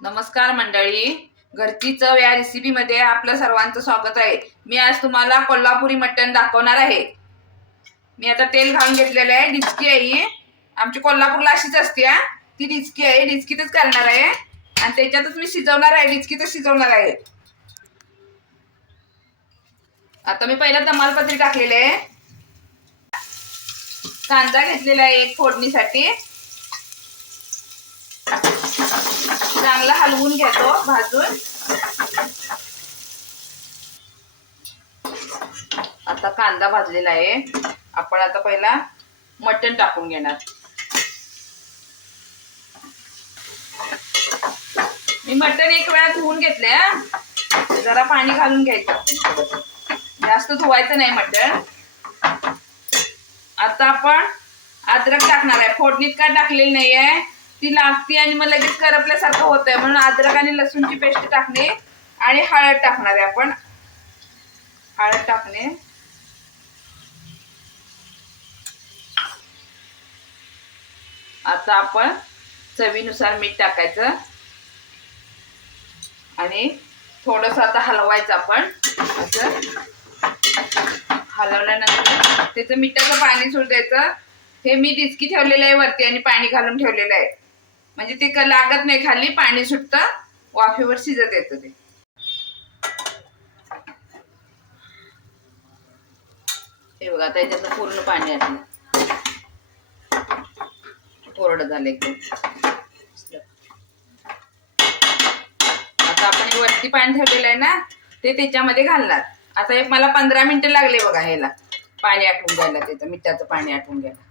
नमस्कार मंडळी, घरची चव या रेसिपीमध्ये आपलं सर्वांचं स्वागत आहे। मी आज तुम्हाला कोल्हापुरी मटण दाखवणार आहे। मी आता तेल घालून घेतलेलं आहे। डिचकी आहे, आमची कोल्हापूरला अशीच असते। ती डिचकी आहे, डिचकीतच करणार आहे आणि त्याच्यातच मी शिजवणार आहे, डिचकीतच शिजवणार आहे। आता मी पहिला तमालपत्री टाकलेले आहे, कांदा घेतलेला आहे एक फोडणीसाठी, चांगला हलवून घेतो भाजून। आता कांदा भाजलेला आहे, आपण आता पहिला मटण टाकून घेणार। मी मटण एक वेळा धुवून घेतले, जरा पाणी घालून घ्यायचं, जास्त धुवायचं नाही मटण। आता आपण अद्रक टाकणार आहे, फोडणीत काय टाकलेली नाहीये, ती लागते आणि मग लगेच करपल्यासारखं होतंय, म्हणून अद्रक आणि लसूणची पेस्ट टाकणे आणि हळद टाकणार आहे आपण। हळद टाकणे, आता आपण चवीनुसार मीठ टाकायचं आणि थोडंसं आता हलवायचं आपण। असं हलवल्यानंतर त्याचं मिठाचं पाणी सोड द्यायचं। हे मी डिचकी ठेवलेलं आहे वरती आणि पाणी घालून ठेवलेलं आहे, म्हणजे ते लागत नाही, खाली पाणी सुटतं, वाफेवर शिजत येतं ते। हे बघा, आता याच्यात पूर्ण पाणी आलं, कोरडं झालं एकदम। आता आपण वरती पाणी ठेवलेलं आहे ना, ते त्याच्यामध्ये घालणार। आता एक मला 15 मिनिटं लागले बघा ह्याला पाणी आटून घ्यायला, त्याचं मिठाचं पाणी आटून घ्यायला।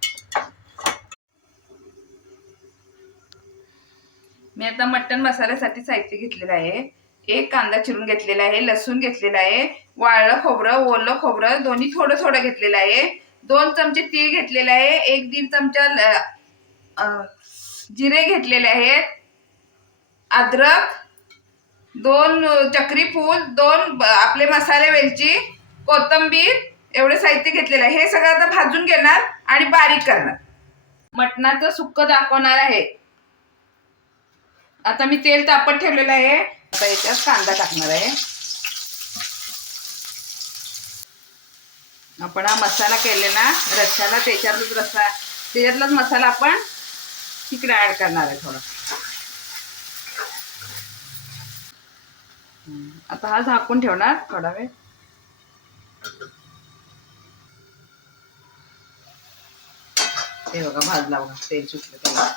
मी आता मटण मसाल्यासाठी साहित्य घेतलेलं आहे। एक कांदा चिरून घेतलेला आहे, लसूण घेतलेला आहे, वाळलं खोबरं, ओलं खोबरं दोन्ही थोडं थोडं घेतलेलं आहे, 2 चमचे तीळ घेतलेले आहे, 1-1.5 चमचा जिरे घेतलेले आहेत, अद्रक, 2 चक्री फूल, 2 आपले मसाले, वेलची, कोथिंबीर, एवढे साहित्य घेतलेलं आहे। हे सगळं आता भाजून घेणार आणि बारीक करणार। मटणाचं सुक्क दाखवणार आहे। आता मी तेल तापत ठेवलेलं आहे, आता याच्यात कांदा टाकणार आहे। आपण हा मसाला केले ना रस्स्याला, त्याच्यातलाच मसाला आपण तिकडे ऍड करणार आहे थोडा। आता हा झाकून ठेवणार थोडा वेळ। हे बघा भाजला, बघा तेल सुटलं त्याला।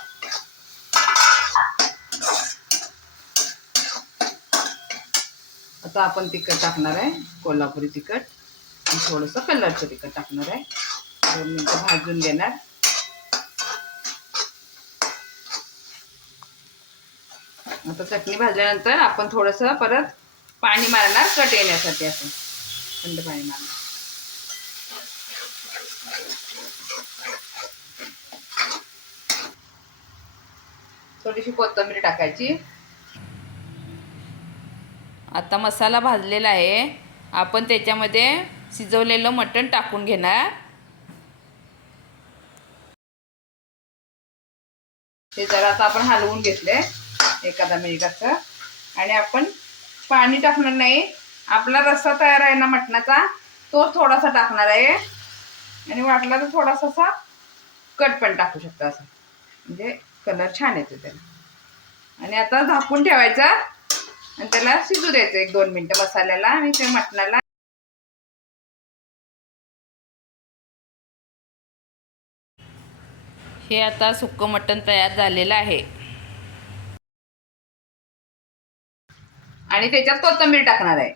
आता आपण तिखट टाकणार आहे, कोल्हापुरी तिखट, आणि थोडंसं कलरचं तिखट टाकणार आहे। 2 मिनिटं भाजून घेणार। आता चटणी भाजल्यानंतर आपण थोडंसं परत पाणी मारणार, कट येण्यासाठी, असं थंड पाणी मारणार। थोडीशी कोथिंबीर टाकायची। आता मसाला भाजलेला आहे, आपण त्याच्यामध्ये शिजवलेलं मटण टाकून घेणार। ते जरा आता आपण हलवून घेतले 1 मिनिटाचं, आणि आपण पाणी टाकणार नाही, आपला रस्सा तयार आहे ना मटणाचा, तो थोडासा टाकणार आहे, आणि वाटला तर थोडासा असा कट पण टाकू शकता, असं म्हणजे कलर छान येतो त्याला। आणि आता झाकून ठेवायचा आणि त्याला शिजू द्यायचं 1-2 मिनिटं मसाल्याला आणि ते मटणाला। हे आता सुक्कं मटण तयार झालेलं आहे आणि त्याच्यात कोथिंबीर टाकणार आहे।